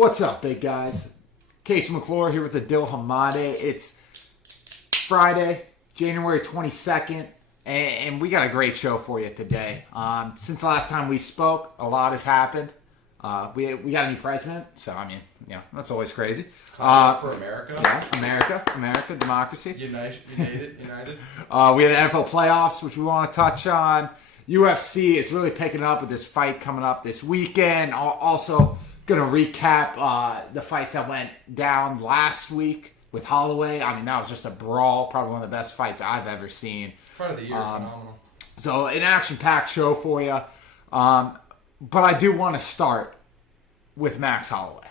What's up, big guys? Casey McClure here with the Dil Hamade. It's Friday, January 22nd, and we got a great show for you today. Since the last time we spoke, a lot has happened. We got a new president, so I mean, that's always crazy. For America? Yeah, America, democracy. United. We have NFL playoffs, which we want to touch on. UFC, it's really picking up with this fight coming up this weekend. Also, going to recap the fights that went down last week with Holloway. I mean, that was just a brawl. Probably one of the best fights I've ever seen. Fight of the year, phenomenal. So, an action-packed show for you. But I do want to start with Max Holloway.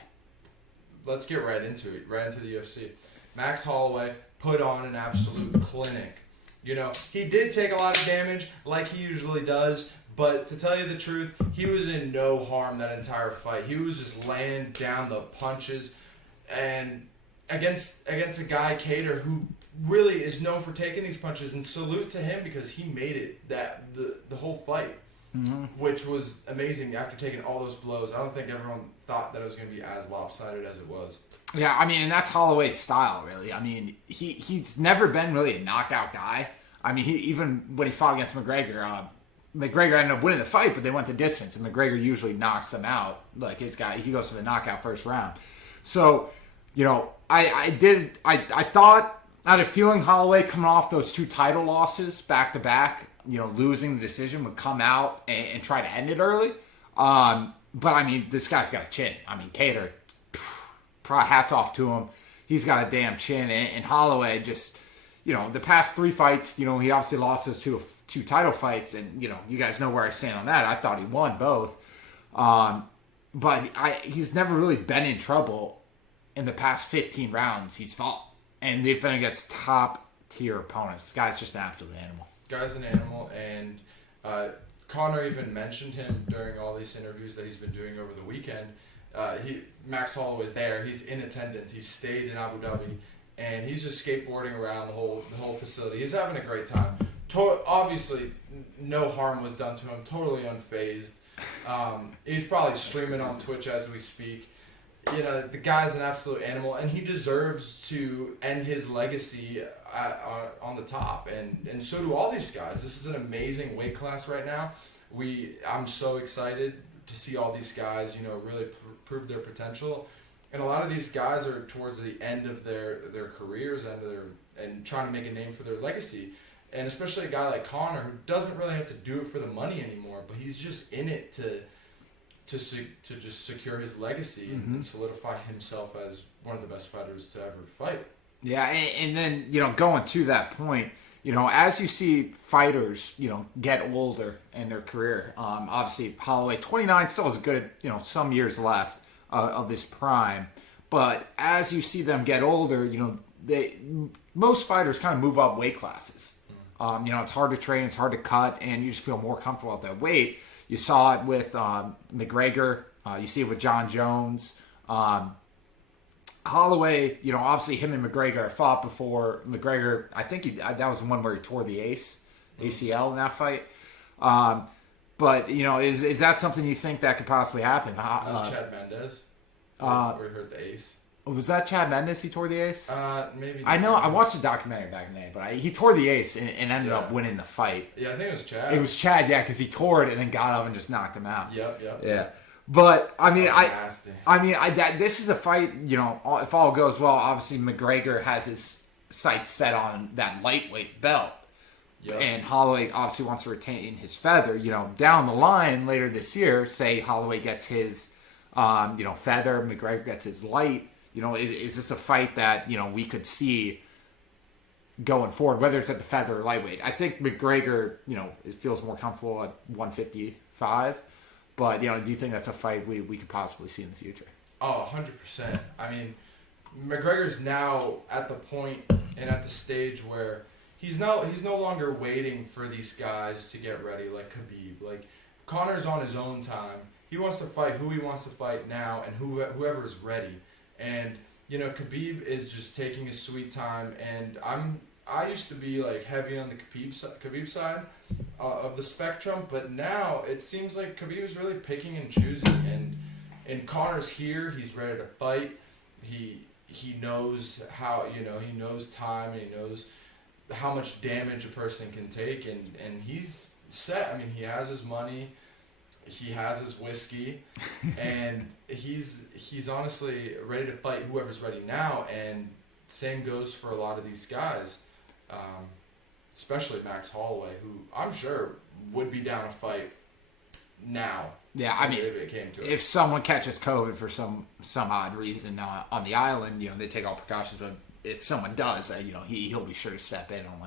Let's get right into it, right into the UFC. Max Holloway put on an absolute clinic. He did take a lot of damage, like he usually does, but to tell you the truth, he was in no harm that entire fight. He was just laying down the punches, and against a guy, Kattar, who really is known for taking these punches, and salute to him because he made it the whole fight. Mm-hmm. Which was amazing after taking all those blows. I don't think everyone thought that it was going to be as lopsided as it was. Yeah, I mean, and that's Holloway's style, really. I mean, he's never been really a knockout guy. I mean, even when he fought against McGregor, McGregor ended up winning the fight, but they went the distance, and McGregor usually knocks them out. Like his guy, he goes to the knockout first round. So, I thought, I had a feeling Holloway coming off those two title losses back to back, losing the decision, would come out and try to end it early. But I mean, this guy's got a chin. I mean, Kattar, hats off to him. He's got a damn chin. And Holloway just, the past three fights, he obviously lost those two title fights. And, you guys know where I stand on that. I thought he won both. But he's never really been in trouble in the past 15 rounds he's fought. And they've been against top-tier opponents. This guy's just an absolute animal. Guy's an animal, and Conor even mentioned him during all these interviews that he's been doing over the weekend. Max Holloway's there. He's in attendance. He stayed in Abu Dhabi, and he's just skateboarding around the whole facility. He's having a great time. Obviously, no harm was done to him. Totally unfazed. He's probably streaming on Twitch as we speak. The guy's an absolute animal, and he deserves to end his legacy on the top, and so do all these guys. This is an amazing weight class right now. I'm so excited to see all these guys, really prove their potential. And a lot of these guys are towards the end of their careers and trying to make a name for their legacy. And especially a guy like Conor, who doesn't really have to do it for the money anymore, but he's just in it to just secure his legacy and solidify himself as one of the best fighters to ever fight. Yeah, and then, going to that point, as you see fighters, get older in their career, obviously Holloway, 29, still has a good, some years left of his prime. But as you see them get older, most fighters kind of move up weight classes. It's hard to train, it's hard to cut, and you just feel more comfortable at that weight. You saw it with McGregor. You see it with John Jones. Holloway, obviously him and McGregor fought before. McGregor, I think that was the one where he tore the ACL in that fight. But, is that something you think that could possibly happen? Was Chad Mendes where he hurt the ace? Was that Chad Mendes he tore the ace? Maybe. I know. I watched the documentary back in the day, but he tore the ace and ended up winning the fight. Yeah, I think it was Chad. It was Chad, yeah, because he tore it and then got up and just knocked him out. Yep. Yeah. But, I mean, nasty. This is a fight, if all goes well, obviously McGregor has his sights set on that lightweight belt. Yep. And Holloway obviously wants to retain his feather. Down the line later this year, say Holloway gets his, feather, McGregor gets his light. Is this a fight that, we could see going forward, whether it's at the feather or lightweight? I think McGregor, it feels more comfortable at 155. But, do you think that's a fight we could possibly see in the future? Oh, 100%. I mean, McGregor's now at the point and at the stage where he's no longer waiting for these guys to get ready like Khabib. Like, Conor's on his own time. He wants to fight who he wants to fight now and whoever is ready. And, Khabib is just taking his sweet time. And I used to be, like, heavy on the Khabib side of the spectrum. But now it seems like Khabib is really picking and choosing. And Conor's here. He's ready to fight. He knows how, he knows time, and he knows how much damage a person can take, and he's set. I mean, he has his money, he has his whiskey, and he's honestly ready to fight whoever's ready now. And same goes for a lot of these guys, especially Max Holloway, who I'm sure would be down to fight now. Yeah, I mean, if it came to it. If someone catches COVID for some odd reason on the island, they take all precautions. But if someone does, he'll be sure to step in on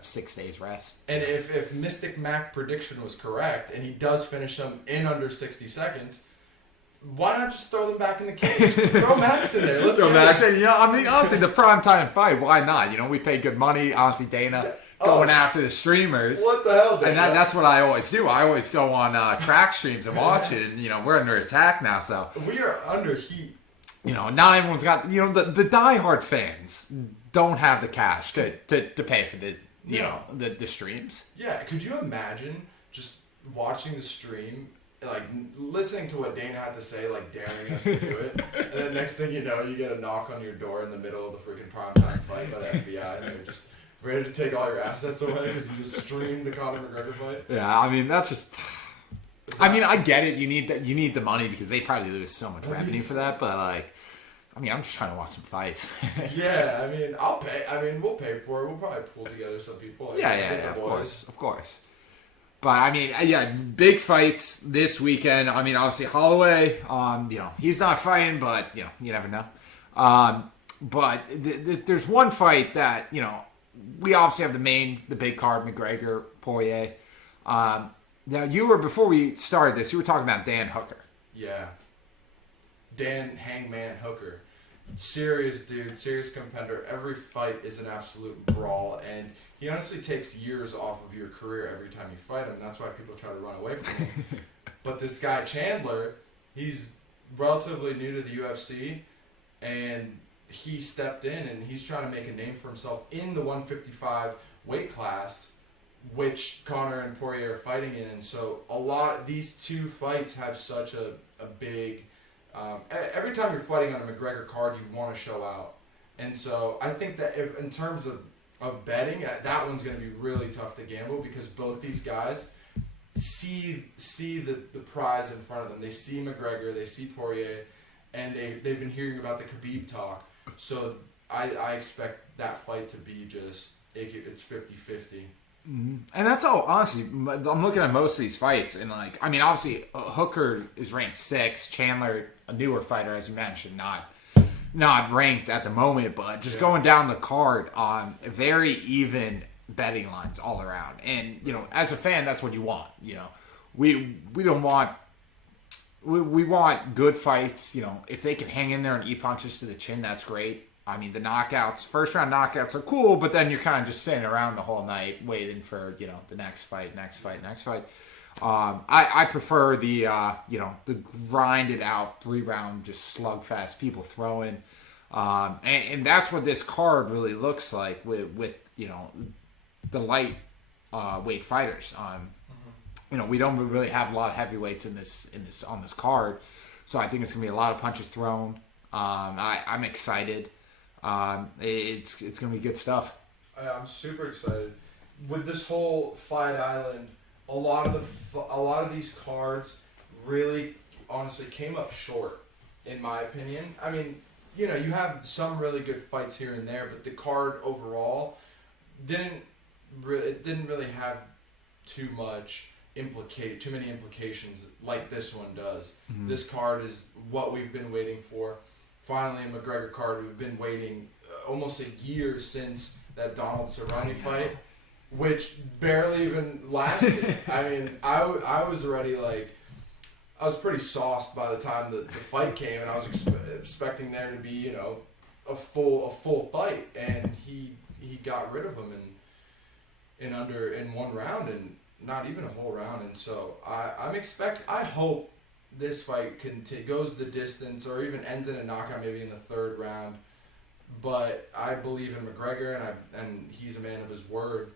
6 days rest. And if Mystic Mac prediction was correct, and he does finish them in under 60 seconds, why not just throw them back in the cage? Throw Max in there. Let's throw Max in. Honestly, the primetime fight, why not? We pay good money. Honestly, Dana going after the streamers. What the hell, Dana? And that's what I always do. I always go on crack streams and watch it. And, we're under attack now, so. We are under heat. Not everyone's got, the diehard fans don't have the cash to pay for the streams. Yeah, could you imagine just watching the stream, listening to what Dana had to say, daring us to do it, and then next thing you know, you get a knock on your door in the middle of the freaking primetime fight by the FBI, and they're just ready to take all your assets away because you just streamed the Conor McGregor fight? Yeah, I mean, that's just... I get it. You need the money because they probably lose so much revenue for that. But I'm just trying to watch some fights. Yeah, I'll pay. We'll pay for it. We'll probably pull together some people. Of course. But big fights this weekend. Obviously Holloway. He's not fighting, but you never know. But there's one fight that we obviously have the big card, McGregor, Poirier. Now, before we started this, you were talking about Dan Hooker. Yeah. Dan Hangman Hooker. Serious dude, serious contender. Every fight is an absolute brawl, and he honestly takes years off of your career every time you fight him. That's why people try to run away from him. But this guy, Chandler, he's relatively new to the UFC, and he stepped in, and he's trying to make a name for himself in the 155 weight class, which Conor and Poirier are fighting in. And so these two fights have such a big, every time you're fighting on a McGregor card, you want to show out. And so I think that in terms of betting, that one's going to be really tough to gamble because both these guys see the prize in front of them. They see McGregor, they see Poirier, and they've been hearing about the Khabib talk. So I expect that fight to be it's 50-50. Mm-hmm. And that's all, honestly, I'm looking at most of these fights, and obviously Hooker is ranked 6, Chandler, a newer fighter, as you mentioned, not ranked at the moment, but just going down the card on very even betting lines all around. And, as a fan, that's what you want. We don't want, we want good fights. If they can hang in there and eat punches to the chin, that's great. The knockouts, first round knockouts are cool, but then you're kind of just sitting around the whole night waiting for, the next fight. I prefer the grinded out 3-round just slugfest, people throwing. And that's what this card really looks like with the light weight fighters. We don't really have a lot of heavyweights on this card. So I think it's going to be a lot of punches thrown. I'm excited. It's going to be good stuff. I'm super excited. With this whole Fight Island, a lot of these cards really, honestly, came up short, in my opinion. You have some really good fights here and there, but the card overall didn't really have too many implications like this one does. Mm-hmm. This card is what we've been waiting for. Finally, a McGregor card. We've been waiting almost a year since that Donald Cerrone fight, which barely even lasted. I was already I was pretty sauced by the time the fight came, and I was expecting there to be a full fight, and he got rid of him in one round, and not even a whole round. And so I hope this fight goes the distance or even ends in a knockout maybe in the 3rd round. But I believe in McGregor, and he's a man of his word.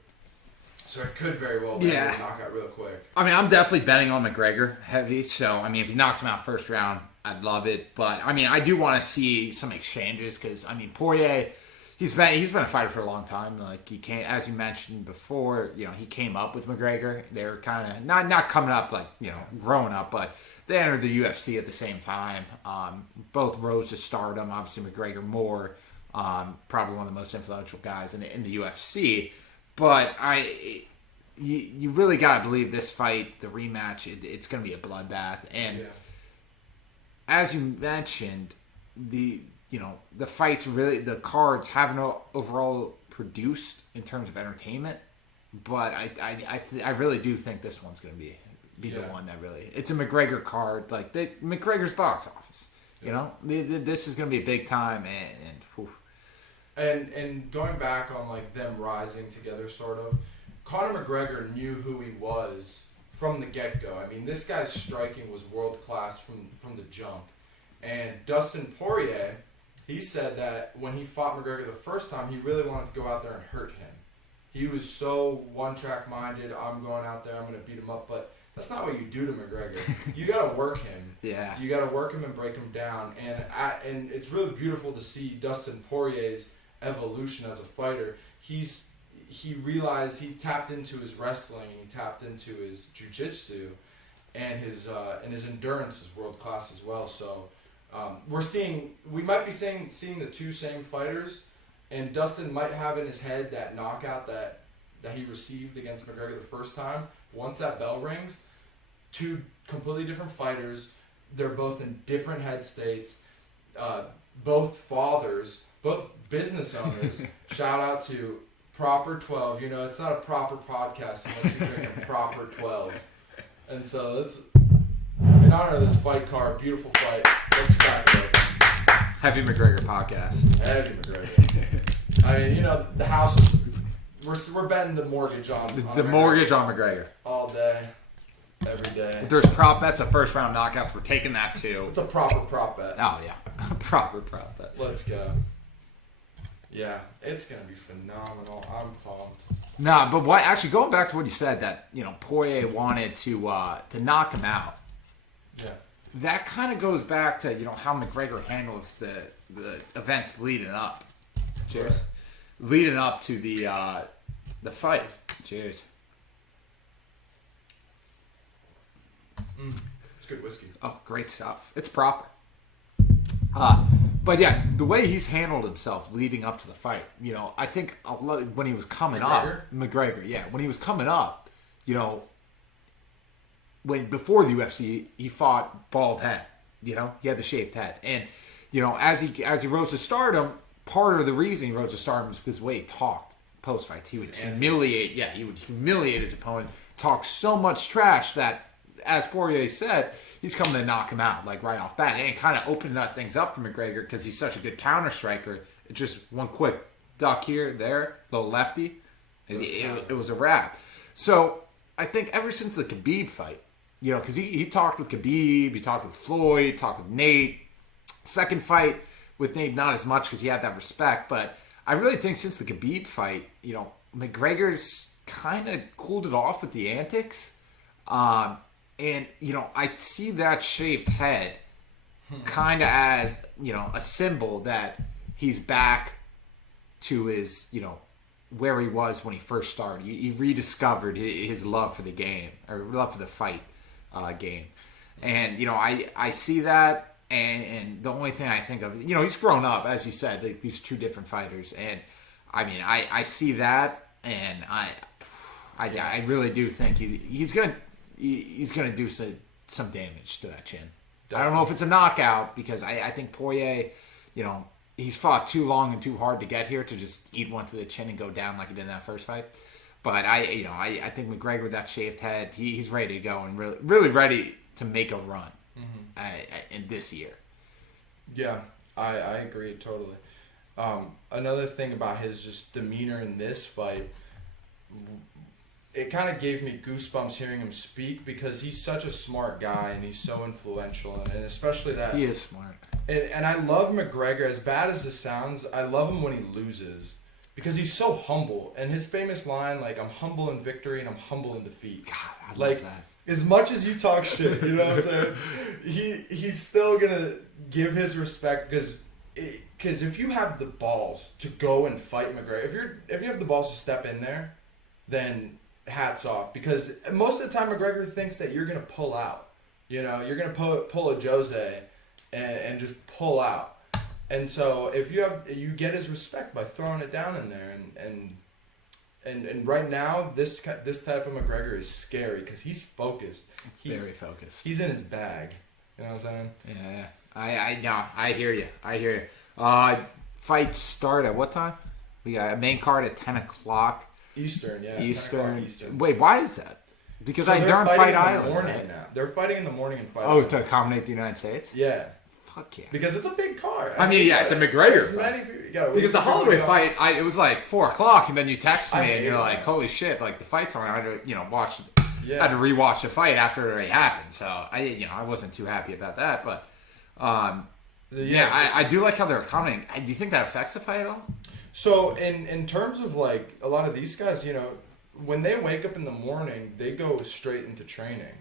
So it could very well be a knockout real quick. I'm definitely betting on McGregor heavy. So, if he knocks him out first round, I'd love it. But I mean, I do want to see some exchanges because I mean, Poirier, he's been a fighter for a long time. Like he came, as you mentioned before, he came up with McGregor. They were kind of not coming up like growing up, but they entered the UFC at the same time. Both rose to stardom. Obviously, McGregor more, probably one of the most influential guys in the UFC. But you really got to believe this fight, the rematch, it's going to be a bloodbath. And as you mentioned, the fights really, the cards haven't overall produced in terms of entertainment. But I really do think this one's going to be the one that really, it's a McGregor card, like McGregor's box office. This is going to be big time, and going back on like them rising together, sort of. Conor McGregor knew who he was from the get-go. I mean, this guy's striking was world-class from the jump. And Dustin Poirier, he said that when he fought McGregor the first time, he really wanted to go out there and hurt him. He was so one-track minded, I'm going out there, I'm going to beat him up. But that's not what you do to McGregor. You got to work him. Yeah. You got to work him and break him down. And it's really beautiful to see Dustin Poirier's evolution as a fighter. He realized he tapped into his wrestling, he tapped into his jiu-jitsu, and his endurance is world class as well. So we might be seeing the two same fighters, and Dustin might have in his head that knockout that he received against McGregor the first time. Once that bell rings, two completely different fighters. They're both in different head states. Both fathers, both business owners. Shout out to Proper 12. It's not a proper podcast unless you drink a proper 12. And so let's, in honor of this fight card, beautiful fight, let's crack it open. Heavy McGregor podcast. Heavy McGregor. I mean, the house, we're betting the mortgage on the mortgage on McGregor. All day, every day. If there's prop bets of first round knockouts, we're taking that too. It's a proper prop bet. Oh, yeah. Proper prop bet. Let's go. Yeah, it's going to be phenomenal. I'm pumped. Nah, but actually going back to what you said, that, Poirier wanted to knock him out. Yeah. That kind of goes back to, how McGregor handles the events leading up. Cheers. Right. Leading up to the fight. Cheers. It's good whiskey. Oh, great stuff. It's proper. But yeah, the way he's handled himself leading up to the fight, I think when he was coming McGregor, yeah, when he was coming up, before the UFC, he fought bald head, he had the shaved head, and as he rose to stardom, part of the reason he rose to stardom was because the way he talked post fight. He would humiliate his opponent, talk so much trash that, as Poirier said, he's coming to knock him out, like, right off bat. And it kind of opened things up for McGregor because he's such a good counter striker. It's just one quick duck here, there, little lefty. It was a wrap. So I think ever since the Khabib fight, because he talked with Khabib, he talked with Floyd, talked with Nate. Second fight with Nate, not as much because he had that respect. But I really think since the Khabib fight, McGregor's kind of cooled it off with the antics. And, I see that shaved head kind of as, a symbol that he's back to his, where he was when he first started. He rediscovered his love for the game, or love for the fight game. And, I see that, and the only thing I think of, he's grown up, as you said, like, these two different fighters. And, I mean, I see that, and I really do think he's going to do some damage to that chin. Definitely. I don't know if it's a knockout, because I think Poirier, he's fought too long and too hard to get here to just eat one to the chin and go down like he did in that first fight. But I think McGregor with that shaved head, he's ready to go and really, really ready to make a run in this year. Yeah, I agree totally. Another thing about his just demeanor in this fight, it kind of gave me goosebumps hearing him speak, because he's such a smart guy and he's so influential, and especially that he is smart. And I love McGregor. As bad as this sounds, I love him when he loses, because he's so humble. And his famous line, like, "I'm humble in victory and I'm humble in defeat." God, I love that. as much as you talk shit, you know what I'm saying? He's still gonna give his respect because if you have the balls to go and fight McGregor, if you have the balls to step in there, then hats off. Because most of the time McGregor thinks that you're gonna pull out. You know, you're gonna pull a Jose and just pull out. And so if you get his respect by throwing it down in there and right now this type of McGregor is scary because he's focused. Very focused. He's in his bag. You know what I'm saying? Yeah. I hear you. Fights start at what time? We got a main card at 10 o'clock. Eastern, yeah. Eastern. Wait, why is that? Because they're during fighting Fight in the Island. morning Right? now. They're fighting in the morning and Fight Oh, Island. to accommodate the United States? Yeah. Fuck yeah. Because it's a big card. I mean, yeah, it's a McGregor fight. Because the Holloway fight. fight, it was like 4 o'clock, and then you text me, and you're it. like, "Holy shit!" Like the fight's on. I had to, watch. Yeah. I had to rewatch the fight after it already happened. So I wasn't too happy about that. But, I do like how they're accommodating. Do you think that affects the fight at all? So in terms of like a lot of these guys, when they wake up in the morning, they go straight into training.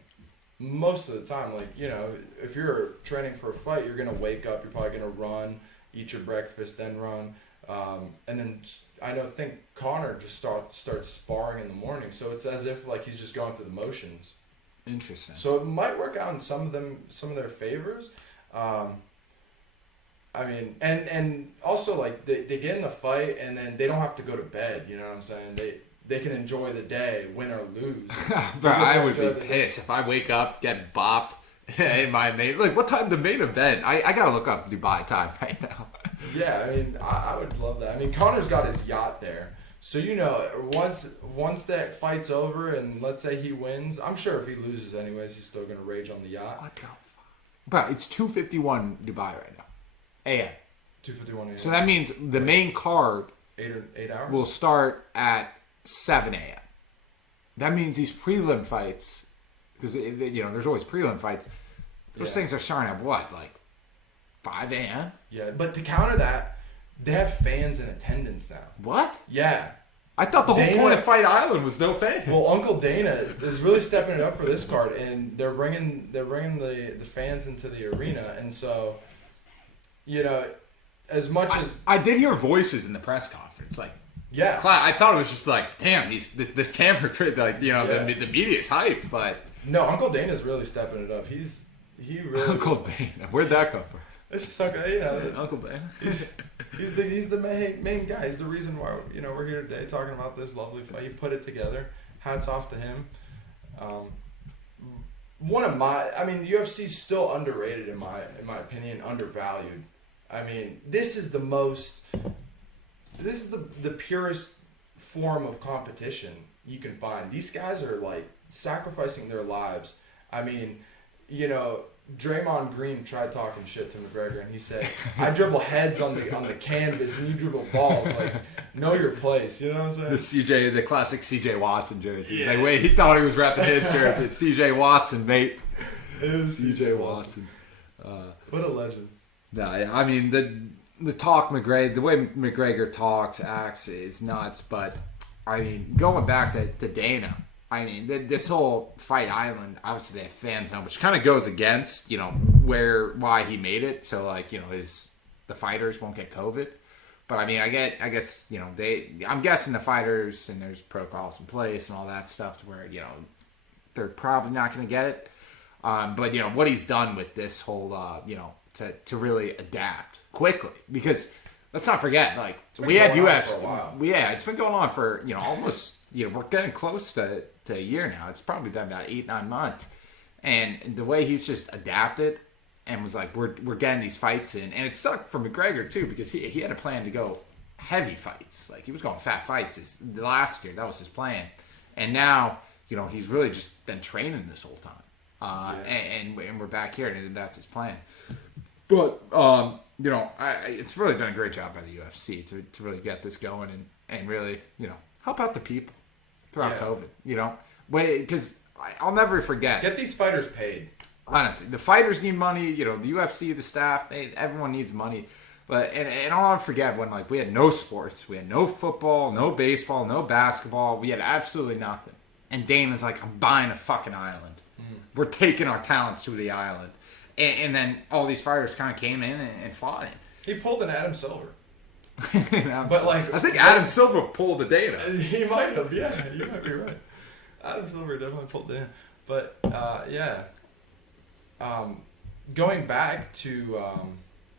Most of the time, like, if you're training for a fight, you're gonna wake up. You're probably gonna run, eat your breakfast, then run. And then I think Conor just starts sparring in the morning, so it's as if like he's just going through the motions. Interesting. So it might work out in some of their favors. I mean, and also like they get in the fight and then they don't have to go to bed. You know what I'm saying? They can enjoy the day, win or lose. Bro, I would be pissed if I wake up, get bopped. Hey, my main, like, what time the main event? I gotta look up Dubai time right now. Yeah, I mean, I would love that. I mean, Conor's got his yacht there, so once that fight's over and let's say he wins, I'm sure if he loses anyways, he's still gonna rage on the yacht. What the fuck? Bro, it's 2:51 Dubai right now. AM. 2:51 a.m. So that means the main card 8 hours will start at 7 a.m. That means these prelim fights, because there's always prelim fights. Those things are starting at what, like 5 a.m. Yeah, but to counter that, they have fans in attendance now. What? Yeah. I thought the whole point of Fight Island was no fans. Well, Uncle Dana is really stepping it up for this card, and they're bringing the fans into the arena, and so, as much as I did hear voices in the press conference, like. Yeah, I thought it was just like, damn, this camera crew, like, the media's hyped, but no, Uncle Dana's really stepping it up. He really Uncle Dana, where'd that come from? It's just like Uncle Dana. He's the main guy. He's the reason why we're here today talking about this lovely fight. He put it together. Hats off to him. The UFC's still underrated in my opinion, undervalued. I mean, this is the purest form of competition you can find. These guys are like sacrificing their lives. I mean, Draymond Green tried talking shit to McGregor, and he said, "I dribble heads on the canvas, and you dribble balls. Like, know your place." You know what I'm saying? The classic CJ Watson jersey. Yeah. Like, wait, he thought he was repping his jersey. It's CJ Watson, mate. It is CJ Watson. What a legend. No, I mean the talk the way McGregor talks, acts is nuts. But I mean, going back to Dana. I mean, this whole Fight Island, obviously they have fans now, which kind of goes against, why he made it. So, like, the fighters won't get COVID. But, I mean, I guess, I'm guessing the fighters, and there's protocols in place and all that stuff to where, they're probably not going to get it. But, what he's done with this whole, to really adapt quickly. Because, let's not forget, like, we had UFC. It's been going on for, almost, we're getting close to a year now. It's probably been about 8-9 months. And the way he's just adapted and was like, we're getting these fights in. And it sucked for McGregor, too, because he had a plan to go heavy fights. Like, he was going fat fights last year. That was his plan. And now, he's really just been training this whole time. And we're back here, and that's his plan. But, it's really done a great job by the UFC to really get this going and really, help out the people throughout COVID, because I'll never forget. Get these fighters paid. Honestly, the fighters need money. The UFC, the staff, everyone needs money. But and I'll never forget when we had no sports, we had no football, no baseball, no basketball. We had absolutely nothing. And Dana's like, I'm buying a fucking island. We're taking our talents to the island. And then all these fighters kind of came in and fought him. He pulled an Adam Silver. But like, I think Adam Silver pulled the data. He might have, yeah. You might be right. Adam Silver definitely pulled it in. But yeah, going back to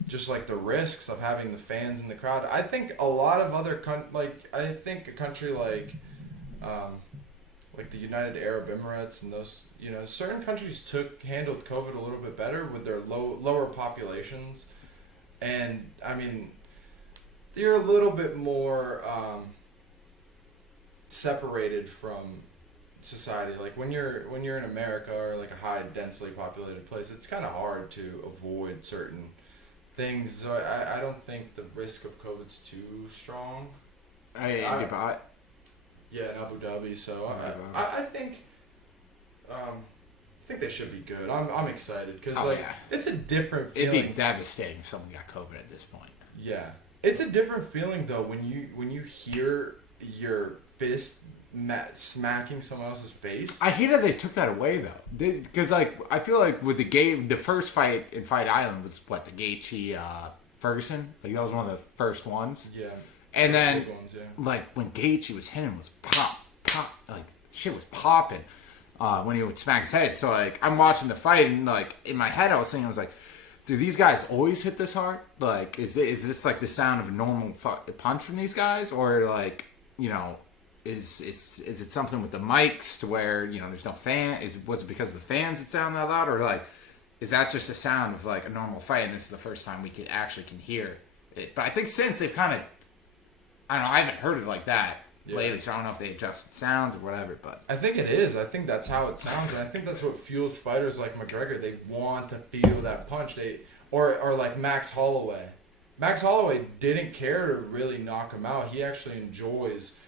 just like the risks of having the fans in the crowd, I think a lot of other I think a country like the United Arab Emirates and those, certain countries handled COVID a little bit better with their lower populations, and I mean, they're a little bit more separated from society. Like when you're in America or like a high densely populated place, it's kind of hard to avoid certain things. So I don't think the risk of COVID's too strong. Dubai. Yeah, in Abu Dhabi. So I think they should be good. I'm excited because it's a different feeling. It'd be devastating if someone got COVID at this point. Yeah, it's a different feeling though when you hear your fist smacking someone else's face. I hate how they took that away though, because I feel like with the first fight in Fight Island was the Gaethje Ferguson. Like that was one of the first ones. Yeah. And then ones, yeah. like when Gaethje was hitting, it was pop, like shit was popping when he would smack his head. So like I'm watching the fight and like in my head I was thinking, I was like, do these guys always hit this hard? Like is this like the sound of a normal punch from these guys, or like is it something with the mics to where there's no fan? Was it because of the fans it sounded that loud, or like is that just a sound of like a normal fight and this is the first time we can hear it? But I think since they've kind of, I don't know, I haven't heard it like that lately, so I don't know if they adjusted sounds or whatever. But I think it is. I think that's how it sounds, and I think that's what fuels fighters like McGregor. They want to feel that punch. Or like Max Holloway. Max Holloway didn't care to really knock him out. He actually enjoys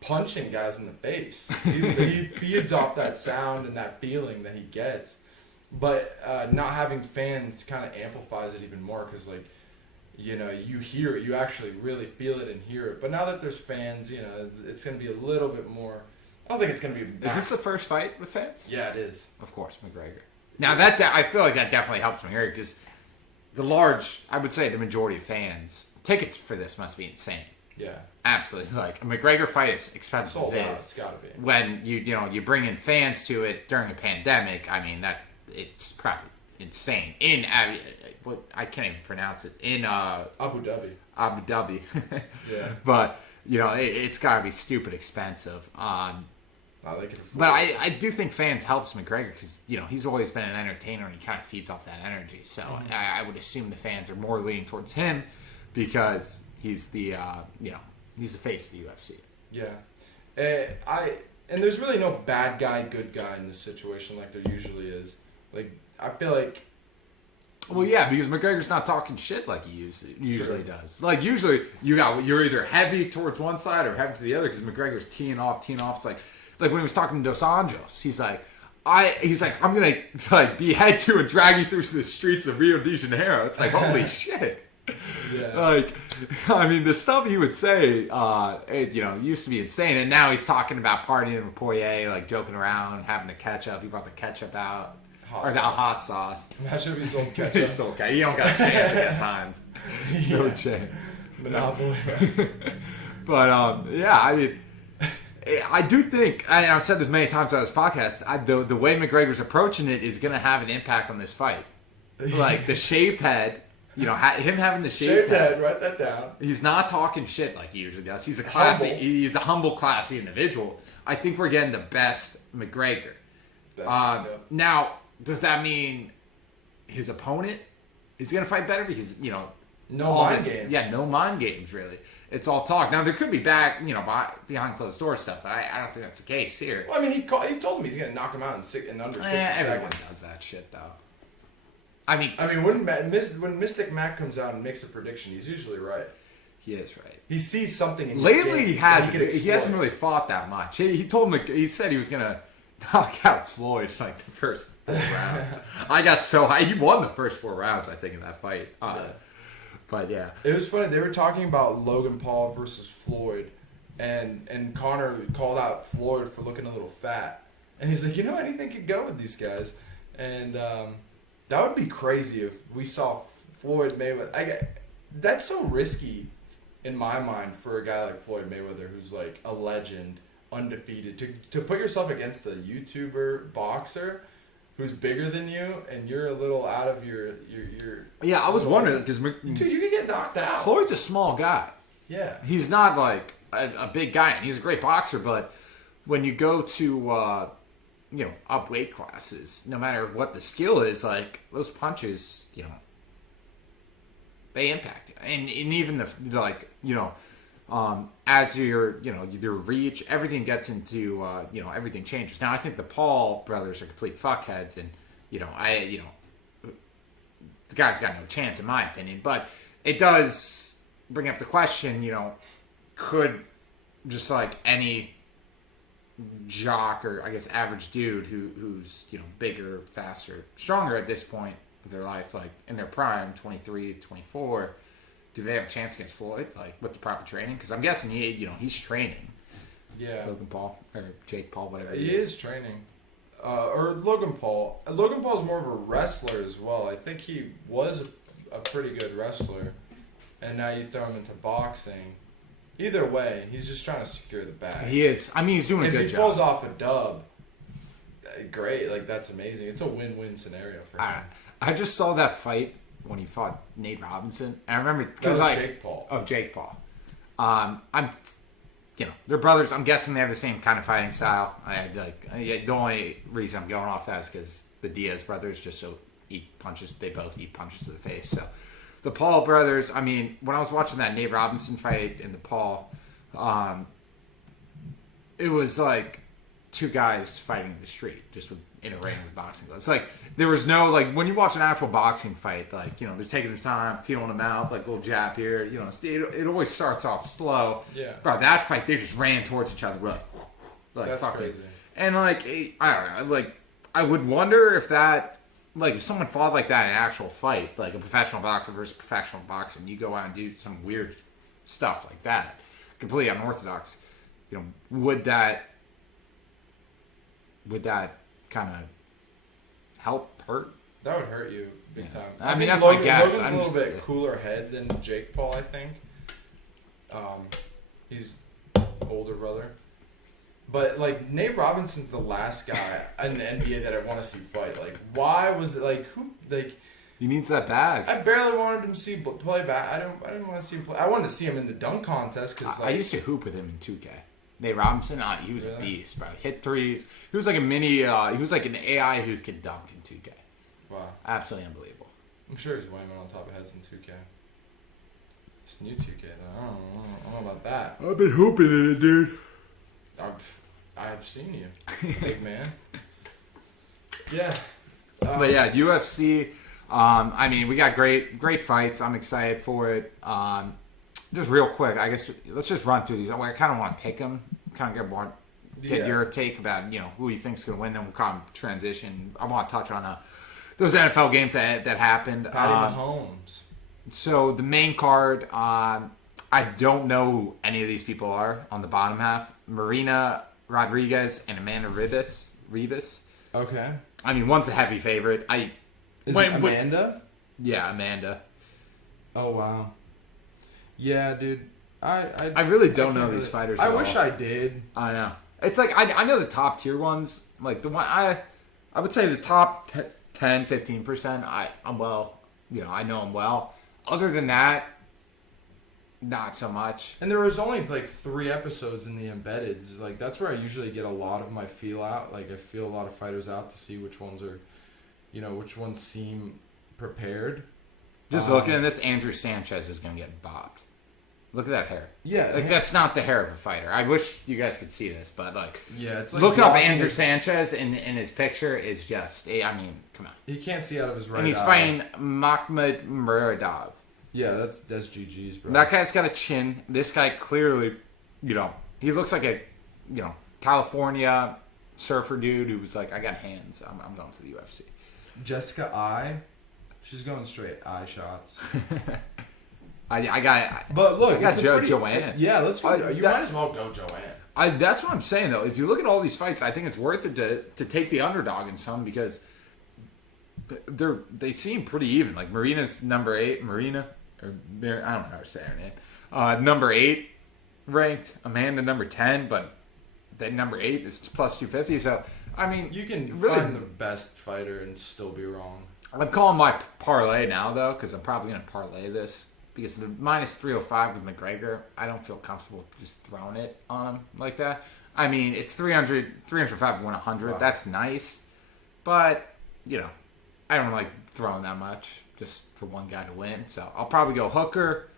punching guys in the face. He feeds off that sound and that feeling that he gets. But not having fans kind of amplifies it even more because, like, you hear it. You actually really feel it and hear it. But now that there's fans, it's going to be a little bit more... I don't think it's going to be... Is this the first fight with fans? Yeah, it is. Of course, McGregor. Now, I feel like that definitely helps McGregor because I would say the majority of fans, tickets for this must be insane. Yeah. Absolutely. Like, a McGregor fight is expensive as it is. It's got to be. When you bring in fans to it during a pandemic, I mean, it's probably insane. I can't even pronounce it. In Abu Dhabi. Abu Dhabi. Yeah. But, it's got to be stupid expensive. But I do think fans helps McGregor because, he's always been an entertainer and he kind of feeds off that energy. So I would assume the fans are more leaning towards him because he's the, he's the face of the UFC. Yeah. And there's really no bad guy, good guy in this situation like there usually is. Like, I feel like... Well, yeah, because McGregor's not talking shit like he usually does. Like, usually you're either heavy towards one side or heavy to the other because McGregor's teeing off. It's like when he was talking to Dos Anjos, he's like, I'm going to behead you and drag you through the streets of Rio de Janeiro. It's like, holy shit. Yeah. Like, I mean, the stuff he would say, used to be insane. And now he's talking about partying with Poirier, like joking around, having the ketchup. He brought the ketchup out. Hot sauce. Imagine if he sold ketchup. He sold ketchup. You don't got a chance against Heinz. No chance. Monopoly. But, I mean, I do think, and I've said this many times on this podcast, the way McGregor's approaching it is going to have an impact on this fight. Like, the shaved head, him having the shaved head. Write that down. He's not talking shit like he usually does. He's a humble, classy individual. I think we're getting the best McGregor. Now, does that mean his opponent is going to fight better? Because, no mind games. Yeah, no mind games, really. It's all talk. Now, there could be behind closed doors stuff, but I don't think that's the case here. Well, I mean, he told him he's going to knock him out in under 60 seconds. Everyone does that shit, though. I mean, when Mystic Mac comes out and makes a prediction, he's usually right. He is right. He sees something in lately he hasn't. He hasn't really fought that much. He said he was going to knock out Floyd like the first 4 rounds. I got so high. He won the first 4 rounds, I think, in that fight. But yeah, it was funny. They were talking about Logan Paul versus Floyd, and Conor called out Floyd for looking a little fat, And he's like, you know, anything could go with these guys. And that would be crazy if we saw Floyd Mayweather. That's so risky in my mind for a guy like Floyd Mayweather, who's like a legend, undefeated, to put yourself against a YouTuber boxer who's bigger than you, and you're a little out of your Yeah, I was wondering because dude, you could get knocked out. Floyd's a small guy. Yeah, He's not like a big guy, and he's a great boxer. But when you go to up weight classes, no matter what the skill is, like those punches, they impact you, and even as your reach, everything gets into everything changes. Now I think the Paul brothers are complete fuckheads, and the guy's got no chance in my opinion. But it does bring up the question, could just like any jock or I guess average dude who's bigger, faster, stronger at this point of their life, like in their prime, 23, 24, do they have a chance against Floyd, like with the proper training? Because I'm guessing he's training. Yeah, Logan Paul or Jake Paul, whatever. He is training, or Logan Paul. Logan Paul's more of a wrestler as well. I think he was a pretty good wrestler, and now you throw him into boxing. Either way, he's just trying to secure the bag. He is. I mean, he's doing a good job. If he pulls off a dub, great. Like, that's amazing. It's a win-win scenario for him. I just saw that fight when he fought Nate Robinson. And I remember because Jake Paul. Oh, Jake Paul. They're brothers. I'm guessing they have the same kind of fighting style. The only reason I'm going off that is because the Diaz brothers just eat punches. They both eat punches to the face. So the Paul brothers. I mean, when I was watching that Nate Robinson fight and the Paul, it was like two guys fighting in the street, just in a ring with boxing gloves. Like there was no when you watch an actual boxing fight, they're taking their time, feeling them out, like little jab here. It always starts off slow. Yeah. Bro, that fight they just ran towards each other, that's crazy. And I don't know, I would wonder if that, if someone fought like that in an actual fight, like a professional boxer versus professional boxer, and you go out and do some weird stuff like that, completely unorthodox, would that kind of help, hurt? That would hurt you big time. I mean, that's my guess. Logan's a little bit cooler head than Jake Paul, I think. He's older brother. But, Nate Robinson's the last guy in the NBA that I want to see fight. Why was it, He needs that bag. I barely wanted him to play back. I didn't want to see him play. I wanted to see him in the dunk contest because I used to hoop with him in 2K. Nate Robinson, he was a beast, bro. Hit threes. He was like a mini. He was like an AI who could dunk in 2K. Wow, absolutely unbelievable. I'm sure he's weighing on top of heads in 2K. It's new 2K though. I don't know about that. I've been hooping in it, dude. I've seen you, big man. Yeah. But yeah, UFC. I mean, we got great fights. I'm excited for it. Just real quick, I guess let's just run through these. I kind of want to pick them. Kind of get your take about who you think's going to win. Then we'll kind of transition. I want to touch on those NFL games that happened. Patty Mahomes. So the main card, I don't know who any of these people are on the bottom half. Marina Rodriguez and Amanda Ribas. Okay. I mean, one's a heavy favorite. Is it Amanda? Yeah, Amanda. Oh wow. Yeah, dude. I really don't know these fighters. I wish I did. I know. It's I know the top tier ones. Like the one I would say the top 10, 15%. I'm well. I know them well. Other than that, not so much. And there was only 3 episodes in the embeddeds. That's where I usually get a lot of my feel out. I feel a lot of fighters out to see which ones are, which ones seem prepared. Just looking at this, Andrew Sanchez is going to get bopped. Look at that hair. Yeah. That's not the hair of a fighter. I wish you guys could see this, but yeah, it's look up Andrew Sanchez and his picture is just, I mean, come on. He can't see out of his right eye. And he's fighting Makhmud Muradov. Yeah, that's GG's, bro. That guy's got a chin. This guy clearly, he looks like a, California surfer dude who was like, I got hands. I'm going to the UFC. Jessica I. She's going straight eye shots. I got. But look, I got Joanne. Yeah, let's go. You might as well go Joanne. That's what I'm saying, though. If you look at all these fights, I think it's worth it to take the underdog in some because they seem pretty even. Like Marina's number 8, Marina, or I don't know how to say her name. Number 8 ranked, Amanda number 10, but then number 8 is plus 250. So I mean, You can really find the best fighter and still be wrong. I'm calling my parlay now, though, because I'm probably going to parlay this. Because the minus 305 with McGregor, I don't feel comfortable just throwing it on him like that. I mean, it's 305 to 100. Wow. That's nice. But, I don't like throwing that much just for one guy to win. So I'll probably go Hooker,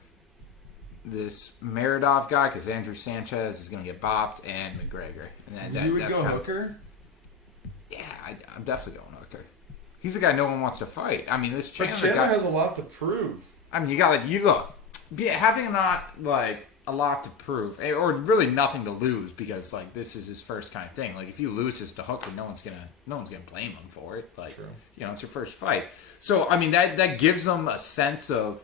this Meredov guy, because Andrew Sanchez is going to get bopped, and McGregor. And you would go Hooker? Yeah, I'm definitely going Hooker. He's the guy no one wants to fight. I mean, this Chandler guy has a lot to prove. I mean, having a lot to prove, or really nothing to lose, because this is his first kind of thing. Like if he loses to Hooker, no one's gonna blame him for it. True. It's your first fight. So I mean that gives him a sense of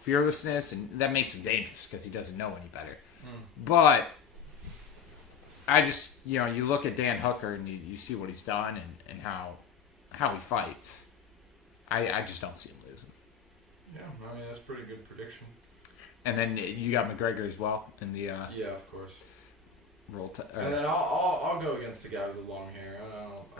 fearlessness, and that makes him dangerous because he doesn't know any better. But I just you look at Dan Hooker and you see what he's done and how he fights. I just don't see him losing. Yeah, I mean, that's a pretty good prediction. And then you got McGregor as well in the yeah, of course. And then I'll go against the guy with the long hair.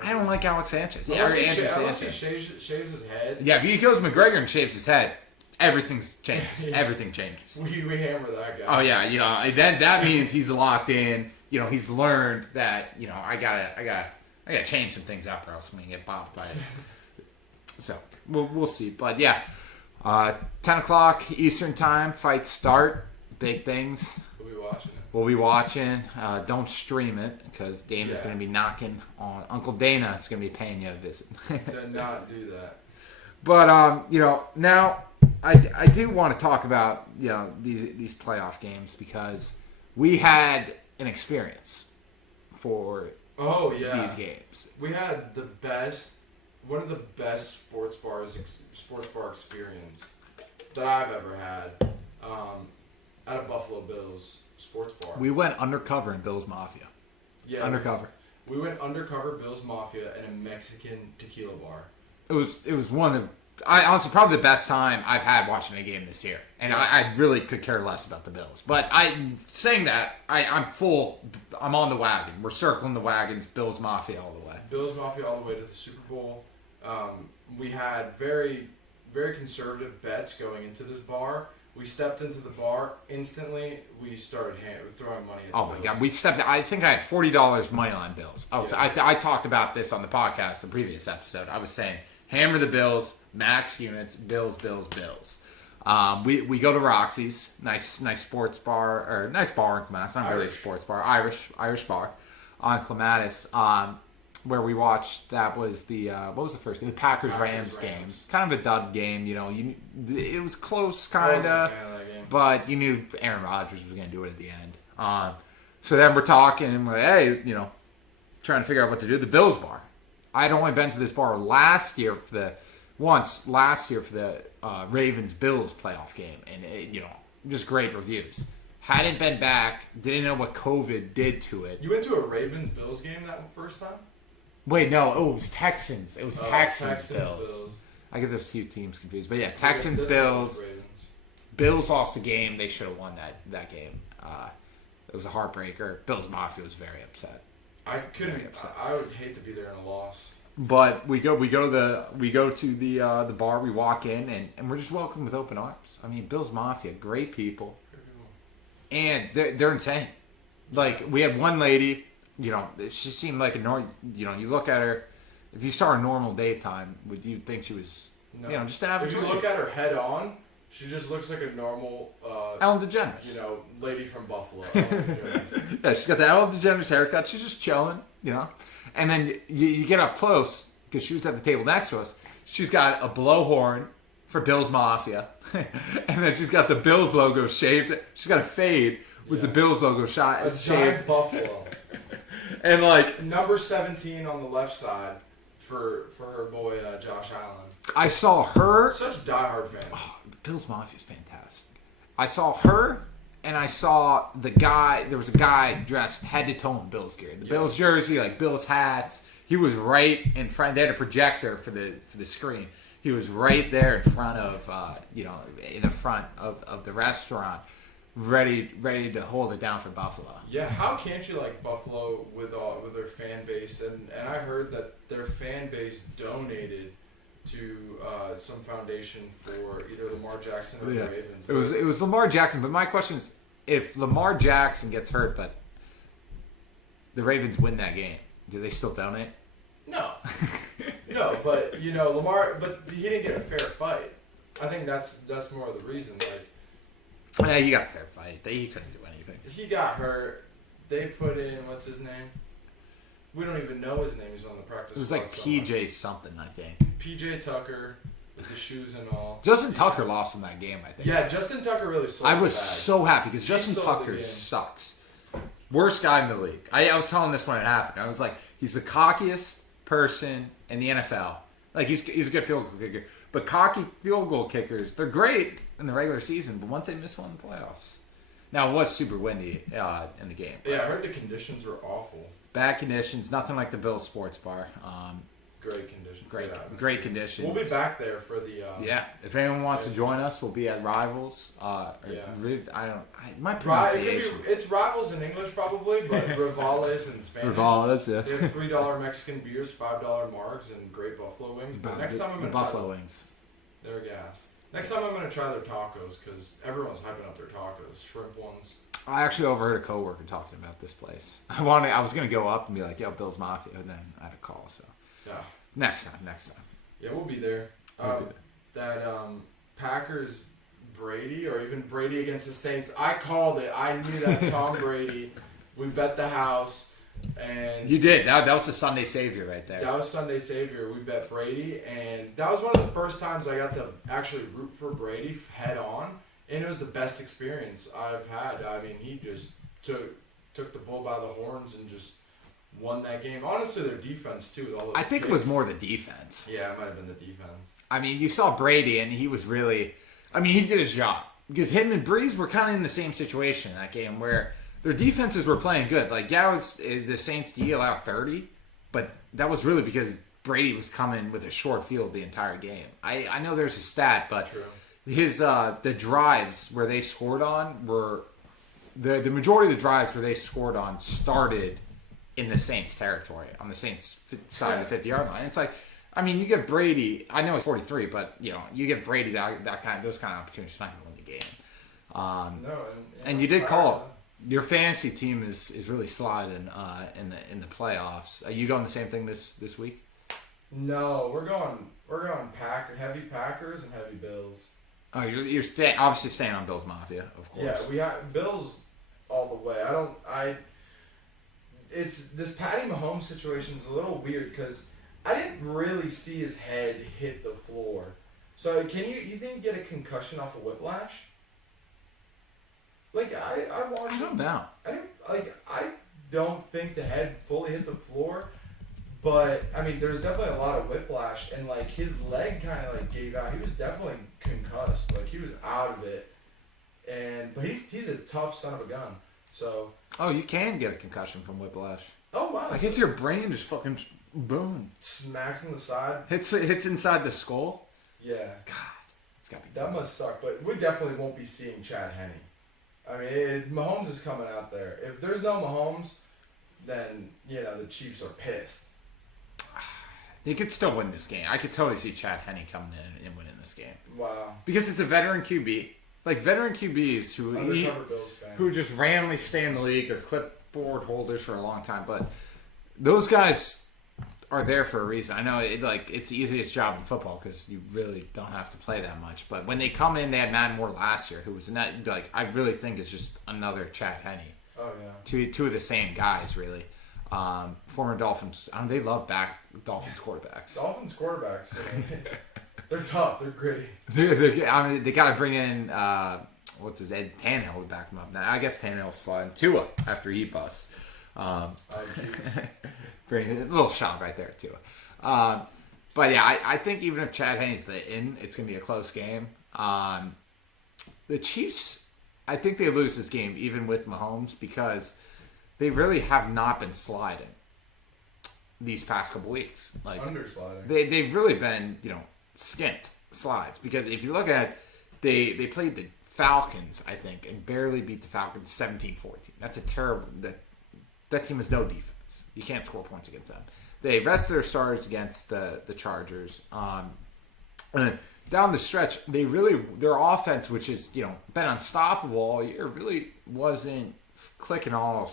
I don't like Alex Sanchez. Unless he shaves his head. Yeah, if he kills McGregor and shaves his head, everything changes. Everything changes. We hammer that guy. Oh yeah, that means he's locked in. He's learned that I gotta change some things up, or else I'm gonna get bopped by it. So we'll see, but yeah. 10 o'clock Eastern time, fights start. Big things. We'll be watching. Don't stream it because Dana's going to be knocking on. Uncle Dana is going to be paying you a visit. Did not do that. But, now I do want to talk about, these playoff games because we had an experience for these games. We had one of the best sports bar experience that I've ever had at a Buffalo Bills sports bar. We went undercover in Bills Mafia. Yeah, undercover. We went undercover Bills Mafia in a Mexican tequila bar. It was one of honestly probably the best time I've had watching a game this year, and I really could care less about the Bills. But saying that I'm on the wagon. We're circling the wagons. Bills Mafia all the way. Bills Mafia all the way to the Super Bowl. We had very, very conservative bets going into this bar. We stepped into the bar instantly. We started throwing money at the Bills. My God, I think I had $40 money on Bills. I talked about this on the podcast, the previous episode. I was saying hammer the Bills, max units, Bills. We go to Roxy's, nice sports bar, or nice bar in Clematis. Not really a sports bar, Irish bar on Clematis. Where we watched, that was the what was the first game? The Packers-Rams game. Kind of a dud game, it was close, kind of, but you knew Aaron Rodgers was going to do it at the end. So then we're talking, and we're like, hey, trying to figure out what to do. The Bills bar. I'd only been to this bar last year for the Ravens-Bills playoff game, and just great reviews. Hadn't been back, didn't know what COVID did to it. You went to a Ravens-Bills game that first time? Wait, no. Oh, it was Texans. It was Texans Bills. I get those two teams confused. But yeah, Texans Bills. Bills lost the game. They should have won that game. It was a heartbreaker. Bills Mafia was very upset. I would hate to be there in a loss. But we go to the bar. We walk in and we're just welcomed with open arms. I mean, Bills Mafia, great people, and they're insane. Like we had one lady. She seemed like a normal. You look at her. If you saw her normal daytime, would you think she was, just an average? If you look at her head on, she just looks like a normal. Ellen DeGeneres. Lady from Buffalo. Yeah, she's got the Ellen DeGeneres haircut. She's just chilling, And then you get up close because she was at the table next to us. She's got a blowhorn for Bills Mafia, and then she's got the Bills logo shaved. She's got a fade with the Bills logo shaved. Giant buffalo. And number 17 on the left side for her boy Josh Allen. I saw her. Such diehard fans. Oh, Bills Mafia is fantastic. I saw her and I saw the guy. There was a guy dressed head to toe in Bills gear, the Bills jersey, like Bills hats. He was right in front. They had a projector for the screen. He was right there in front of in the front of the restaurant, ready to hold it down for Buffalo. Yeah, how can't you like Buffalo with their fan base? And I heard that their fan base donated to some foundation for either Lamar Jackson or the Ravens. It was Lamar Jackson, but my question is, if Lamar Jackson gets hurt, but the Ravens win that game, do they still donate? No, no, but Lamar, but he didn't get a fair fight. I think that's more of the reason. Like, yeah, he got a fair fight. He couldn't do anything. He got hurt. They put in what's his name? We don't even know his name. He's on the practice squad. It was like PJ something, I think. PJ Tucker with the shoes and all. Justin Tucker lost in that game, I think. Yeah, Justin Tucker really sold. I was so happy because Justin Tucker sucks. Worst guy in the league. I was telling this when it happened. I was like, he's the cockiest person in the NFL. Like, he's a good field goal kicker. But cocky field goal kickers, they're great in the regular season, but once they miss one in the playoffs. Now, it was super windy in the game. Yeah, I heard the conditions were awful. Bad conditions, nothing like the Bills Sports Bar. Great conditions. Great conditions. We'll be back there for the. If anyone wants to join us, we'll be at Rivals. My pronunciation. It's Rivals in English probably, but Rivales in Spanish. Rivales, yeah. They have $3 Mexican beers, $5 margs, and great buffalo wings. But next time I'm gonna try buffalo wings. They're gas. Next time I'm gonna try their tacos because everyone's hyping up their tacos, shrimp ones. I actually overheard a coworker talking about this place. I was gonna go up and be like, "Yo, Bill's Mafia," and then I had a call. So yeah, next time. Yeah, we'll be there. That Packers Brady or even Brady against the Saints. I called it. I knew that Tom Brady. We bet the house, and you did. That was the Sunday Savior right there. That was Sunday Savior. We bet Brady, and that was one of the first times I got to actually root for Brady head on. And it was the best experience I've had. I mean, he just took the bull by the horns and just won that game. Honestly, their defense, too. With all those I think kicks. It was more the defense. Yeah, it might have been the defense. I mean, you saw Brady, and he was really... I mean, he did his job. Because him and Breeze were kind of in the same situation in that game where their defenses were playing good. Like, yeah, the Saints D allowed 30, but that was really because Brady was coming with a short field the entire game. I know there's a stat, but... True. His the drives where they scored on were the majority of the drives where they scored on started in the Saints territory on the Saints side of the 50-yard line. It's like, I mean, you give Brady, I know it's 43, but you give Brady those kind of opportunities, he's not going to win the game. And you did call it. Your fantasy team is really sliding in the playoffs. Are you going the same thing this week? No, we're going heavy Packers and heavy Bills. Oh, you're obviously staying on Bills Mafia, of course. Yeah, we have Bills all the way. It's this Patty Mahomes situation is a little weird because I didn't really see his head hit the floor. So you think get a concussion off of whiplash? Like I watched. I don't know. I don't think the head fully hit the floor. But, I mean, there's definitely a lot of whiplash, and, like, his leg kind of, like, gave out. He was definitely concussed. Like, he was out of it. But he's a tough son of a gun. So. Oh, you can get a concussion from whiplash. Oh, wow. I guess your brain just fucking, boom. Smacks in the side. Hits inside the skull. Yeah. God, it's got to be. That must suck, but we definitely won't be seeing Chad Henne. I mean, Mahomes is coming out there. If there's no Mahomes, then, the Chiefs are pissed. They could still win this game. I could totally see Chad Henne coming in and winning this game. Wow. Because it's a veteran QB. Like, veteran QBs who just randomly stay in the league. They're clipboard holders for a long time. But those guys are there for a reason. I know it's the easiest job in football because you really don't have to play that much. But when they come in, they had Matt Moore last year, who was I really think is just another Chad Henne. Oh, yeah. Two of the same guys, really. Former Dolphins. They love Dolphins quarterbacks. Dolphins quarterbacks. They're tough. They're gritty. They got to bring in what's his name? Tannehill to back him up. Now I guess Tannehill's sliding Tua after he busts. Bring a little shot right there, Tua. But yeah, I think even if Chad Henne's it's going to be a close game. The Chiefs. I think they lose this game even with Mahomes because they really have not been sliding these past couple weeks. Like Undersliding. They've really been, skint slides. Because if you look at it, they played the Falcons, I think, and barely beat the Falcons 17-14. That's a terrible... That team has no defense. You can't score points against them. They rested their starters against the Chargers. And down the stretch, their offense, which has been unstoppable all year, really wasn't clicking all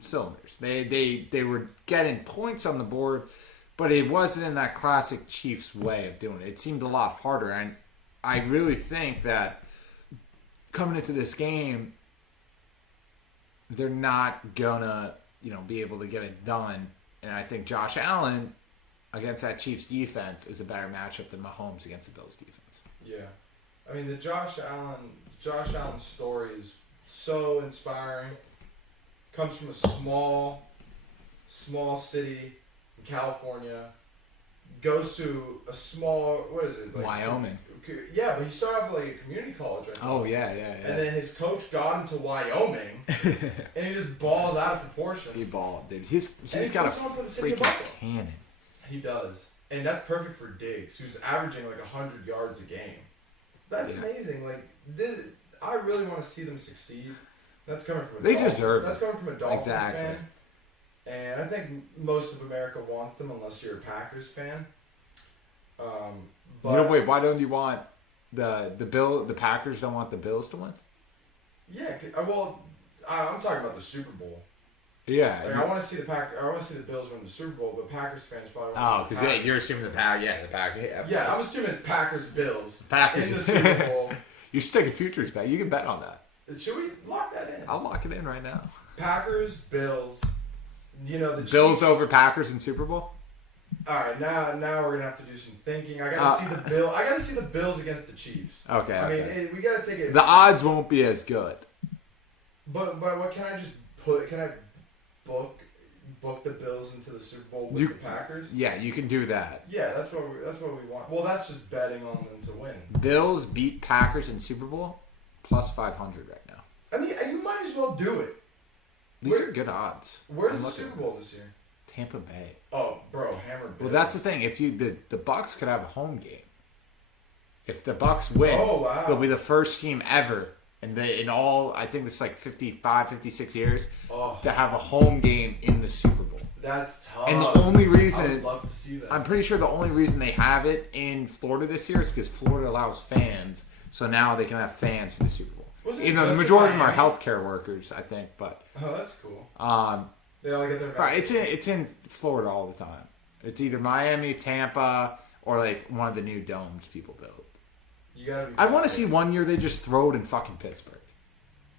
cylinders. They were getting points on the board, but it wasn't in that classic Chiefs way of doing it. It seemed a lot harder, and I really think that coming into this game, they're not gonna be able to get it done. And I think Josh Allen against that Chiefs defense is a better matchup than Mahomes against the Bills defense. Yeah. I mean, the Josh Allen story is so inspiring. Comes from a small city in California. Goes to a small, what is it? Wyoming. Yeah, but he started off at a community college. I think. Oh, yeah. And then his coach got him to Wyoming, and he just balls out of proportion. He balled, dude. He's got a freaking cannon. He does. And that's perfect for Diggs, who's averaging 100 yards a game. That's amazing. I really want to see them succeed. That's coming from They deserve it. That's coming from a Dolphins fan. And I think most of America wants them unless you're a Packers fan. But wait, why don't you want the Packers don't want the Bills to win? Yeah, well, I'm talking about the Super Bowl. Yeah. I want to see I want to see the Bills win the Super Bowl, but Packers fans probably want to see the Packers. You're assuming the Packers. Yeah, the Packers. Yeah, I'm assuming it's Packers-Bills in the Packers. Super Bowl. You're sticking futures bet. You can bet on that. Should we lock that in? I'll lock it in right now. Packers-Bills. The Bills Chiefs. over Packers in Super Bowl? All right, now we're gonna have to do some thinking. I gotta see the Bills against the Chiefs. Okay. I mean, we gotta take it. The odds won't be as good. But what can I just put? Can I book the Bills into the Super Bowl with the Packers? Yeah, you can do that. Yeah, that's what we want. Well, that's just betting on them to win. Bills beat Packers in Super Bowl plus 500 right now. I mean, you might as well do it. These are good odds. Where's the Super Bowl this year? Tampa Bay. Oh, bro, hammer Bills. Well, that's the thing. If the Bucks could have a home game. If the Bucks win, they'll be the first team ever I think it's 55, 56 years to have a home game in the Super Bowl. That's tough. And the only reason I would love to see that. I'm pretty sure the only reason they have it in Florida this year is because Florida allows fans, so now they can have fans for the Super Bowl. The majority of them are healthcare workers, I think, but that's cool. They all get their vaccine. Right, it's in Florida all the time. It's either Miami, Tampa, or one of the new domes people build. I want to see one year they just throw it in fucking Pittsburgh.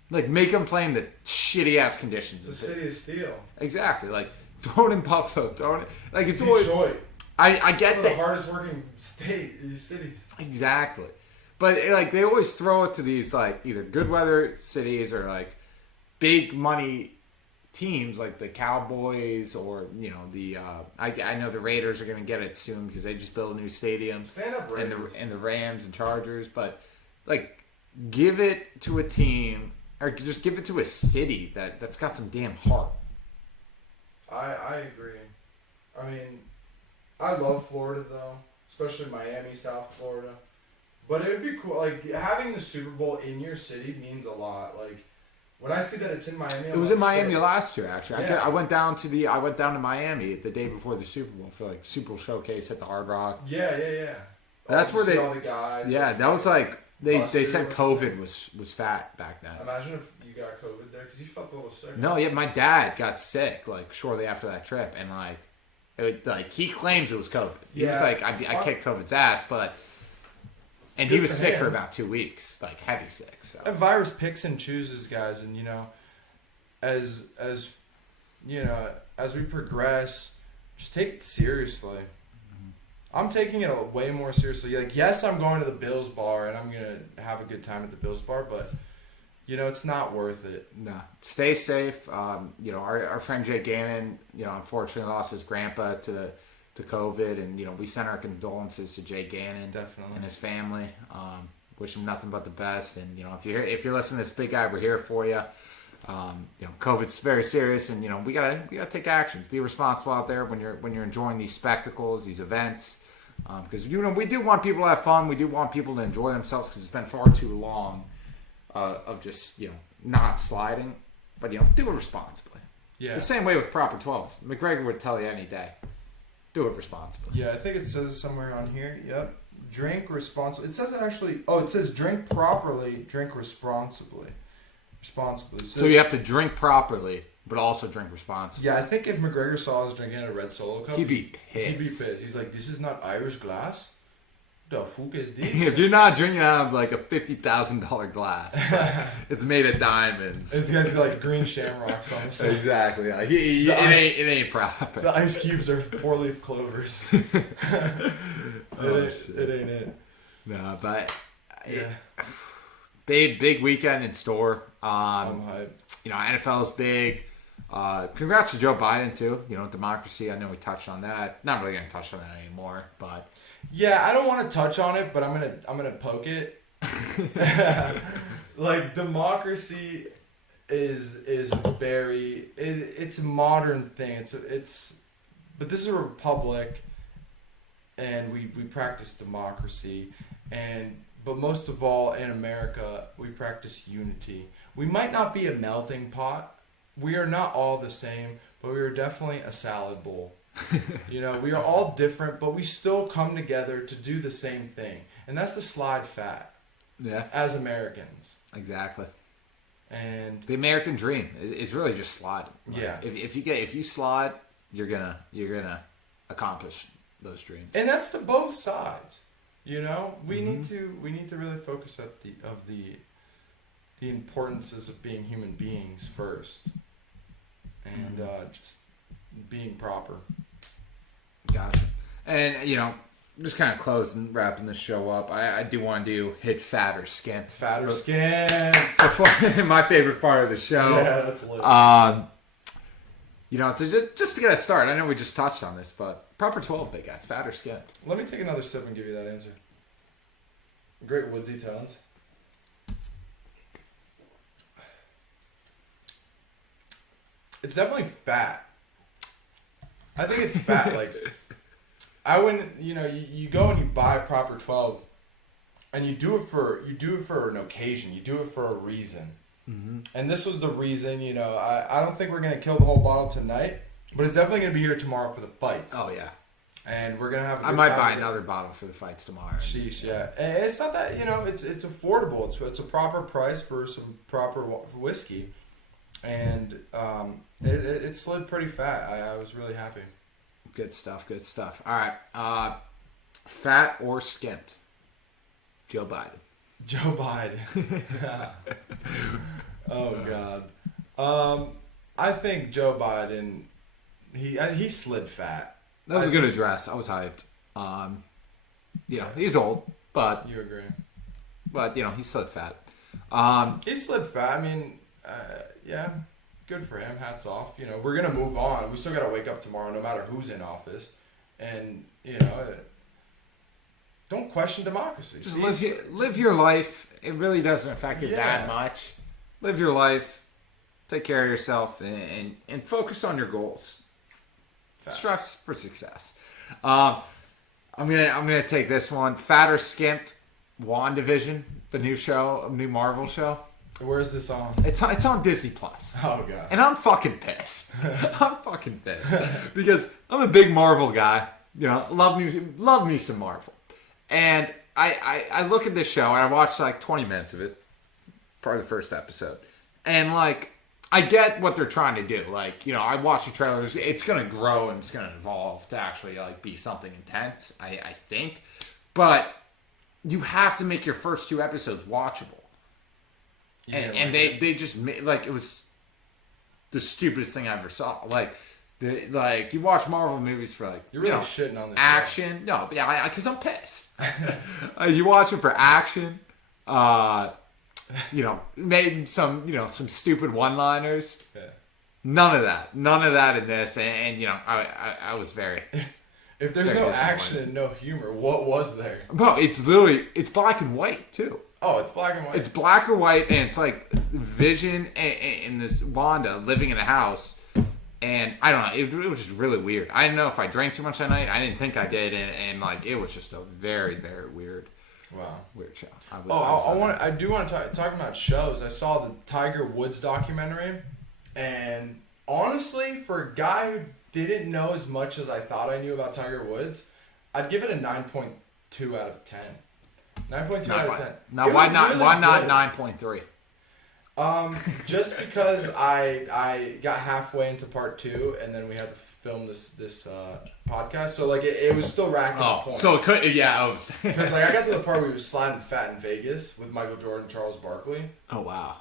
Make them play in the shitty ass conditions. The city of steel. Exactly. Throw it in Buffalo. Throw it. It's Detroit. Always. I get one of the hardest working cities. Exactly. But they always throw it to these either good weather cities or big money teams like the Cowboys or I know the Raiders are going to get it soon because they just built a new stadium. Stand up Raiders. And the Rams and Chargers, but give it to a team or just give it to a city that's got some damn heart. I agree. I mean, I love Florida though, especially Miami, South Florida. But it would be cool. Having the Super Bowl in your city means a lot. When I see that it's in Miami, it was in Miami last year. Actually, yeah. I went down to Miami the day before the Super Bowl for Super Bowl showcase at the Hard Rock. Yeah. That's where all the guys. Yeah, that was they said COVID was fat back then. Imagine if you got COVID there because you felt a little sick. No, yeah, my dad got sick shortly after that trip, and he claims it was COVID. He was I kicked COVID's ass, but. And he was sick for about 2 weeks, heavy sick. So a virus picks and chooses, guys, and as we progress, just take it seriously. Mm-hmm. I'm taking it way more seriously. Yes, I'm going to the Bills bar and I'm gonna have a good time at the Bills bar, but it's not worth it. Nah, stay safe. Our friend Jay Gannon, unfortunately lost his grandpa to COVID, and we send our condolences to Jay Gannon definitely and his family. Wish him nothing but the best. And if you're listening to this, big guy, we're here for you. COVID's very serious, and we gotta take actions. Be responsible out there when you're enjoying these spectacles, these events, because we do want people to have fun. We do want people to enjoy themselves because it's been far too long of just not sliding. But do it responsibly. Yeah. The same way with Proper 12. McGregor would tell you any day. Do it responsibly. Yeah, I think it says it somewhere on here. Yep. Drink responsibly. It says it actually. Oh, it says drink properly, drink responsibly. So you have to drink properly, but also drink responsibly. Yeah, I think if McGregor saw us drinking a red Solo cup, he'd be pissed. He's like, "This is not Irish glass. The fuck is this?" If you're not drinking out of like a $50,000 glass, it's made of diamonds. It's got like green shamrocks on the side. Exactly. It ain't proper. The ice cubes are 4-leaf clovers. It ain't it. No, but yeah. Big weekend in store. I'm hyped. NFL is big. Congrats to Joe Biden too. Democracy. I know we touched on that. Not really gonna touch on that anymore, but yeah, I don't want to touch on it, but I'm gonna poke it. Like democracy is very it's a modern thing. But this is a republic, and we practice democracy, but most of all in America we practice unity. We might not be a melting pot. We are not all the same, but we are definitely a salad bowl. We are all different, but we still come together to do the same thing, and that's to slide fat. Yeah. As Americans. Exactly. And the American dream is really just sliding. Yeah. If you slide, you're gonna accomplish those dreams. And that's to both sides. We need to really focus at the importances of being human beings first, and just being proper. Gotcha. And just kind of closing, wrapping this show up. I do want to hit fat or skint. Fat or skint. My favorite part of the show. Yeah, that's lit. Just to get us started. I know we just touched on this, but Proper 12, big guy. Fat or skint. Let me take another sip and give you that answer. Great woodsy tones. It's definitely fat. I think it's fat. Like, I wouldn't. You go and you buy Proper 12, and you do it for an occasion. You do it for a reason. Mm-hmm. And this was the reason. I don't think we're gonna kill the whole bottle tonight, but it's definitely gonna be here tomorrow for the fights. Oh yeah. And we're gonna have. A good I might time buy another bottle for the fights tomorrow. Sheesh, yeah. And it's not that it's affordable. It's a proper price for some proper whiskey, and it slid pretty fat. I was really happy. Good stuff. All right, fat or skint? Joe Biden. Oh God. I think Joe Biden. He slid fat. That was a good address. I was hyped. He's old, but you agree. But he slid fat. He slid fat. I mean, yeah, good for him. Hats off. We're gonna move on. We still gotta wake up tomorrow, no matter who's in office, and don't question democracy. Just live your life. It really doesn't affect you that much. Live your life. Take care of yourself, and focus on your goals. Strive for success. I'm gonna take this one. Fat or skint? WandaVision, the new Marvel show. Where's this on? It's on Disney Plus. Oh God. And I'm fucking pissed. Because I'm a big Marvel guy. Love me some Marvel. And I look at this show and I watched like 20 minutes of it, probably the first episode, and like. I get what they're trying to do. Like, I watch the trailers. It's going to grow and it's going to evolve to actually, like, be something intense, I think. But you have to make your first 2 episodes watchable. And they just made, like, it was the stupidest thing I ever saw. Like, you watch Marvel movies for, like, you're really shitting on this action. Show. No, but yeah, because I'm pissed. You watch it for action. Made some stupid one-liners. Yeah. None of that in this, and I was very. If there's no action and no humor, what was there? Bro, it's black and white too. Oh, it's black and white. It's black or white, and it's like Vision and this Wanda living in a house. And I don't know, it was just really weird. I didn't know if I drank too much that night. I didn't think I did, and like it was just a very, very weird show. I do want to talk about shows. I saw the Tiger Woods documentary, and honestly, for a guy who didn't know as much as I thought I knew about Tiger Woods, I'd give it a 9.2 out of 10. 9.2 out of 10. Now, why not 9.3? Just because I got halfway into part 2 and then we had to film this podcast, so like it was still racking up points. So it could, because like I got to the part where he was sliding fat in Vegas with Michael Jordan, and Charles Barkley. Oh wow!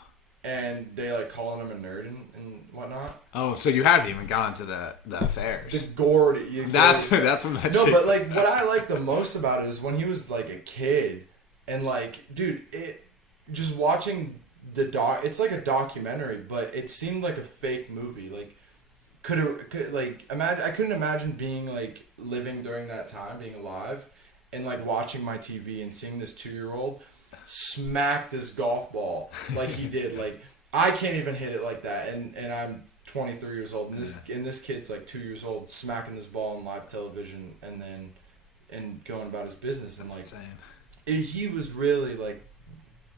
And they like calling him a nerd and whatnot. Oh, so you haven't even gone to the affairs? The gourd. That's what that. No, but like what I like the most about it is when he was like a kid, and like dude, just watching. It's like a documentary, but it seemed like a fake movie. Like, I couldn't imagine being like living during that time, being alive, and like watching my TV and seeing this 2-year-old smack this golf ball like he did. Like, I can't even hit it like that, and I'm 23 years old, and this kid's like 2 years old smacking this ball on live television, and going about his business, and like he was really like.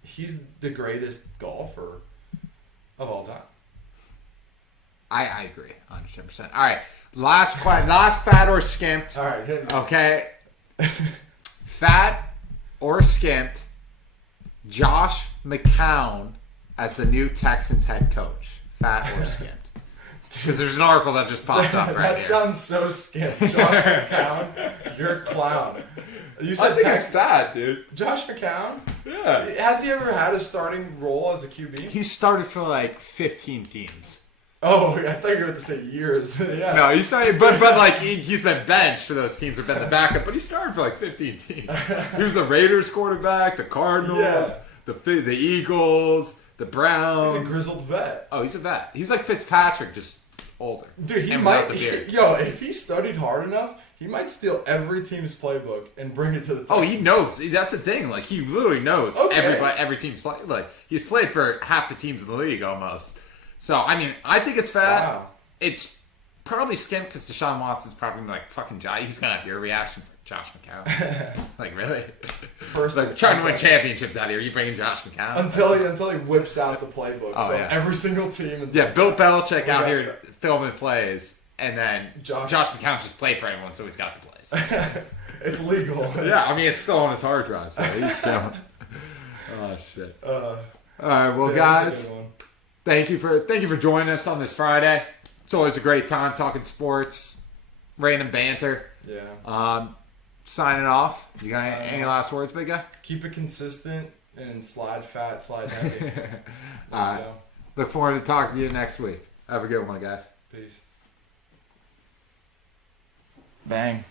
He's the greatest golfer of all time. I agree, 100%. All right, last fat or skimped. All right, hit me. Okay, fat or skimped. Josh McCown as the new Texans head coach. Fat or skimped? Because there's an article that just popped up right that here. Sounds so skimped. Josh McCown, you're a clown. You said I think it's bad, dude. Josh McCown? Yeah. Has he ever had a starting role as a QB? He started for like 15 teams. Oh, I thought you were about to say years. Yeah. No, he started, but like he's been benched for those teams or been the backup, but he started for like 15 teams. He was the Raiders quarterback, the Cardinals, the Eagles, the Browns. He's a grizzled vet. Oh, he's a vet. He's like Fitzpatrick, just older. Dude, he might. If he studied hard enough, he might steal every team's playbook and bring it to the Texans. Oh, he knows. That's the thing. Like, he literally knows every team's play. Like, he's played for half the teams in the league almost. So, I mean, I think it's fat. Wow. It's probably skimped because Deshaun Watson's probably like fucking Josh. He's gonna have your reactions like Josh McCown. Like, really? First, like trying to win championships out here. You bringing Josh McCown until he whips out the playbook. Oh, so yeah. Every single team. Is Bill Belichick out here filming plays, and then Josh McCown's just played for everyone, so he's got the plays. It's legal. Yeah, I mean it's still on his hard drive, so he's chilling. Oh shit. All right, well, guys. Thank you for joining us on this Friday. It's always a great time talking sports, random banter. Yeah. Signing off. You got any last words, big guy? Keep it consistent and slide fat, slide heavy. Let's go. Look forward to talking to you next week. Have a good one, guys. Peace. Bang.